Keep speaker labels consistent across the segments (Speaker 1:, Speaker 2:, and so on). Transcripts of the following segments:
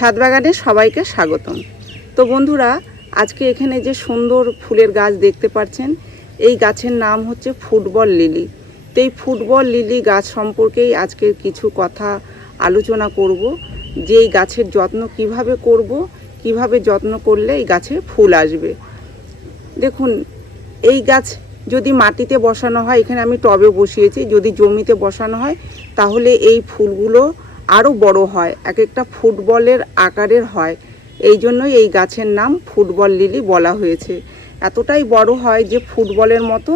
Speaker 1: ছাদ বাগানে সবাইকে স্বাগতম। তো বন্ধুরা, আজকে এখানে যে সুন্দর ফুলের গাছ দেখতে পাচ্ছেন, এই গাছের নাম হচ্ছে ফুটবল লিলি। তো এই ফুটবল লিলি গাছ সম্পর্কেই আজকে কিছু কথা আলোচনা করব, যে এই গাছের যত্ন কীভাবে করব, কীভাবে যত্ন করলে এই গাছে ফুল আসবে। দেখুন, এই গাছ যদি মাটিতে বসানো হয়, এখানে আমি টবে বসিয়েছি, যদি জমিতে বসানো হয়, তাহলে এই ফুলগুলো আরও বড় হয় এক একটা ফুটবলের আকারের হয়। এই জন্যই এই গাছের নাম ফুটবল লিলি বলা হয়েছে। এতটাই বড় হয় যে ফুটবলের মতো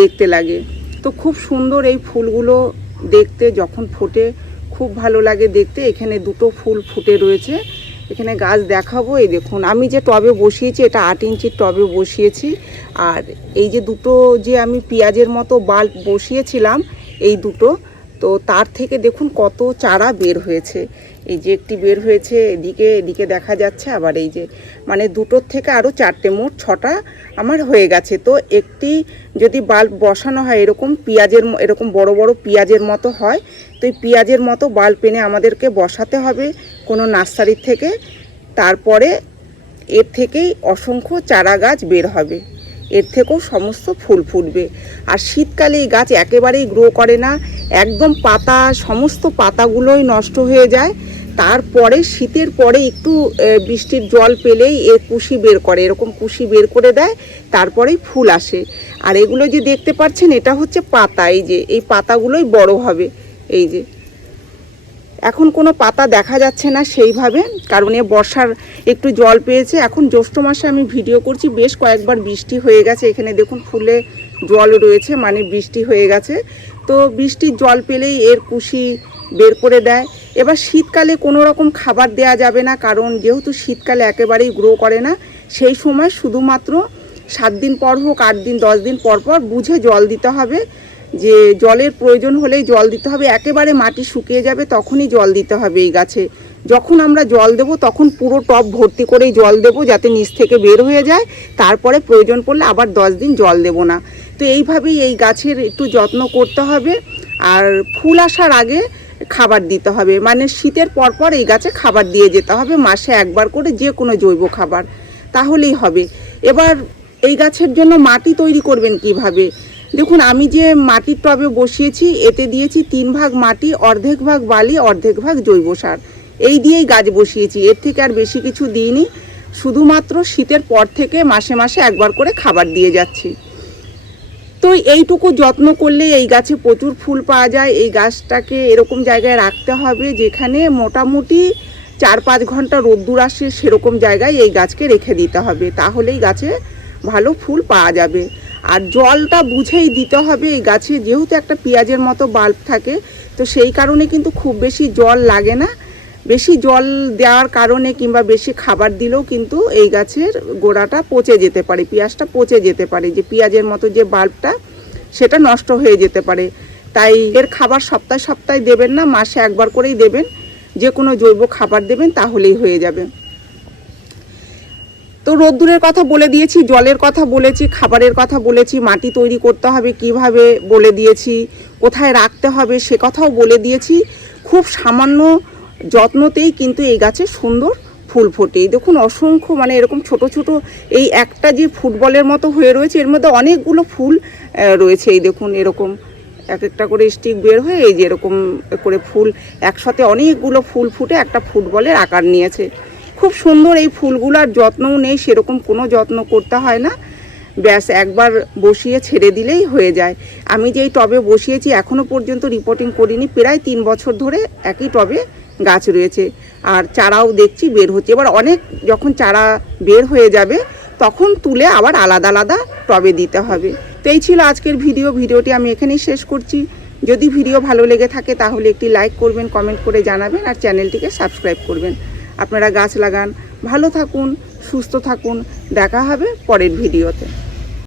Speaker 1: দেখতে লাগে। তো খুব সুন্দর এই ফুলগুলো দেখতে, যখন ফোটে, খুব ভালো লাগে দেখতে। এখানে দুটো ফুল ফুটে রয়েছে। এখানে গাছ দেখাবো, এই দেখুন। আমি যে টবে বসিয়েছি, এটা আট ইঞ্চির টবে বসিয়েছি। আর এই যে দুটো যে আমি পেঁয়াজের মতো বাল্ব বসিয়েছিলাম, এই দুটো তো তার থেকে দেখুন কত চারা বের হয়েছে। এই যে একটি বের হয়েছে, এদিকে এদিকে দেখা যাচ্ছে আবার এই যে মানে দুটোর থেকে আরও চারটে, মোট ছটা আমার হয়ে গেছে। তো একটি যদি বাল্ব বসানো হয়, এরকম পেঁয়াজের এরকম বড় বড় পেঁয়াজের মতো হয়, তো এই পেঁয়াজের মতো বাল্ব এনে আমাদেরকে বসাতে হবে কোনো নার্সারির থেকে। তারপরে এর থেকেই অসংখ্য চারা গাছ বের হবে। এর থেকেও সমস্ত ফুল ফুটবে। আর শীতকালে এই গাছ একেবারেই গ্রো করে না, একদম পাতা, সমস্ত পাতাগুলোই নষ্ট হয়ে যায়। তারপরে শীতের পরে একটু বৃষ্টির জল পেলেই এর কুশি বের করে, এরকম কুশি বের করে দেয়, তারপরেই ফুল আসে। আর এগুলো যে দেখতে পাচ্ছেন, এটা হচ্ছে পাতা, এই যে, এই পাতাগুলোই বড় হবে, এই যে। এখন কোনো পাতা দেখা যাচ্ছে না সেইভাবে, কারণ এ বর্ষার একটু জল পেয়েছে। এখন জ্যৈষ্ঠ মাসে আমি ভিডিও করছি, বেশ কয়েকবার বৃষ্টি হয়ে গেছে। এখানে দেখুন ফুলে জল রয়েছে মানে বৃষ্টি হয়ে গেছে। তো বৃষ্টির জল পেলেই এর কুশি বের করে দেয়। এবার শীতকালে কোনো রকম খাবার দেয়া যাবে না, কারণ যেহেতু শীতকালে একেবারেই গ্রো করে না, সেই সময় শুধুমাত্র সাত দিন পর হোক, আট দিন, দশ দিন পর পর বুঝে জল দিতে হবে। যে জলের প্রয়োজন হলেই জল দিতে হবে, একেবারে মাটি শুকিয়ে যাবে তখনই জল দিতে হবে এই গাছে। যখন আমরা জল দেব তখন পুরো টব ভর্তি করেই জল দেব যাতে নিচ থেকে বের হয়ে যায়, তারপরে প্রয়োজন পড়লে আবার দশ দিন জল দেব না। তো এইভাবেই এই গাছের একটু যত্ন করতে হবে, আর ফুল আসার আগে খাবার দিতে হবে। মানে শীতের পরপর এই গাছে খাবার দিয়ে যেতে হবে, মাসে একবার করে যে কোনো জৈব খাবার। তাহলেই হবে। এবার এই গাছের জন্য মাটি তৈরি করবেন কীভাবে? দেখুন, আমি যে মাটির টবে বসিয়েছি, এতে দিয়েছি তিন ভাগ মাটি, অর্ধেক ভাগ বালি, অর্ধেক ভাগ জৈব সার। এই দিয়েই গাছ বসিয়েছি, এর থেকে আর বেশি কিছু দিইনি। শুধুমাত্র শীতের পর থেকে মাসে মাসে একবার করে খাবার দিয়ে যাচ্ছি। তো এইটুকু যত্ন করলে এই গাছে প্রচুর ফুল পাওয়া যায়। এই গাছটাকে এরকম জায়গায় রাখতে হবে যেখানে মোটামুটি চার পাঁচ ঘণ্টা রোদ্দুর আসে সেরকম জায়গায় এই গাছকে রেখে দিতে হবে। তাহলেই গাছে ভালো ফুল পাওয়া যাবে। আর জলটা বুঝেই দিতে হবে এই গাছে, যেহেতু একটা পেঁয়াজের মতো বাল্ব থাকে, তো সেই কারণে কিন্তু খুব বেশি জল লাগে না। বেশি জল দেওয়ার কারণে কিংবা বেশি খাবার দিলেও কিন্তু এই গাছের গোড়াটা পচে যেতে পারে, পেঁয়াজটা পচে যেতে পারে, যে পেঁয়াজের মতো যে বাল্বটা, সেটা নষ্ট হয়ে যেতে পারে। তাই এর খাবার সপ্তাহে সপ্তাহে দেবেন না, মাসে একবার করেই দেবেন যে কোনো জৈব খাবার দেবেন, তাহলেই হয়ে যাবে। তো রোদ্দুরের কথা বলে দিয়েছি, জলের কথা বলেছি, খাবারের কথা বলেছি, মাটি তৈরি করতে হবে কীভাবে বলে দিয়েছি, কোথায় রাখতে হবে সে কথাও বলে দিয়েছি। খুব সামান্য যত্নতেই কিন্তু এই গাছে সুন্দর ফুল ফোটে। দেখুন অসংখ্য মানে এরকম ছোট ছোট এই একটা যে ফুটবলের মতো হয়ে রয়েছে, এর মধ্যে অনেকগুলো ফুল রয়েছে। এই দেখুন এরকম এক একটা করে স্টিক বের হয়ে এই যে এরকম করে ফুল একসাথে অনেকগুলো ফুল ফুটে একটা ফুটবলের আকার নিয়েছে। খুব সুন্দর এই ফুলগুলার যত্নও নেই, সেরকম কোনো যত্ন করতে হয় না। ব্যাস, একবার বসিয়ে ছেড়ে দিলেই হয়ে যায়। আমি যেই টবে বসিয়েছি এখনও পর্যন্ত রিপোর্টিং করিনি, প্রায় তিন বছর ধরে একই টবে গাছ রয়েছে। আর চারাও দেখছি বের হচ্ছে। এবার অনেক যখন চারা বের হয়ে যাবে, তখন তুলে আবার আলাদা আলাদা টবে দিতে হবে। তো এই ছিল আজকের ভিডিও। ভিডিওটি আমি এখানেই শেষ করছি। যদি ভিডিও ভালো লেগে থাকে, তাহলে একটি লাইক করবেন কমেন্ট করে জানাবেন, আর চ্যানেলটিকে সাবস্ক্রাইব করবেন। আপনারা গাছ লাগান। ভালো থাকুন সুস্থ থাকুন। দেখা হবে পরের ভিডিওতে।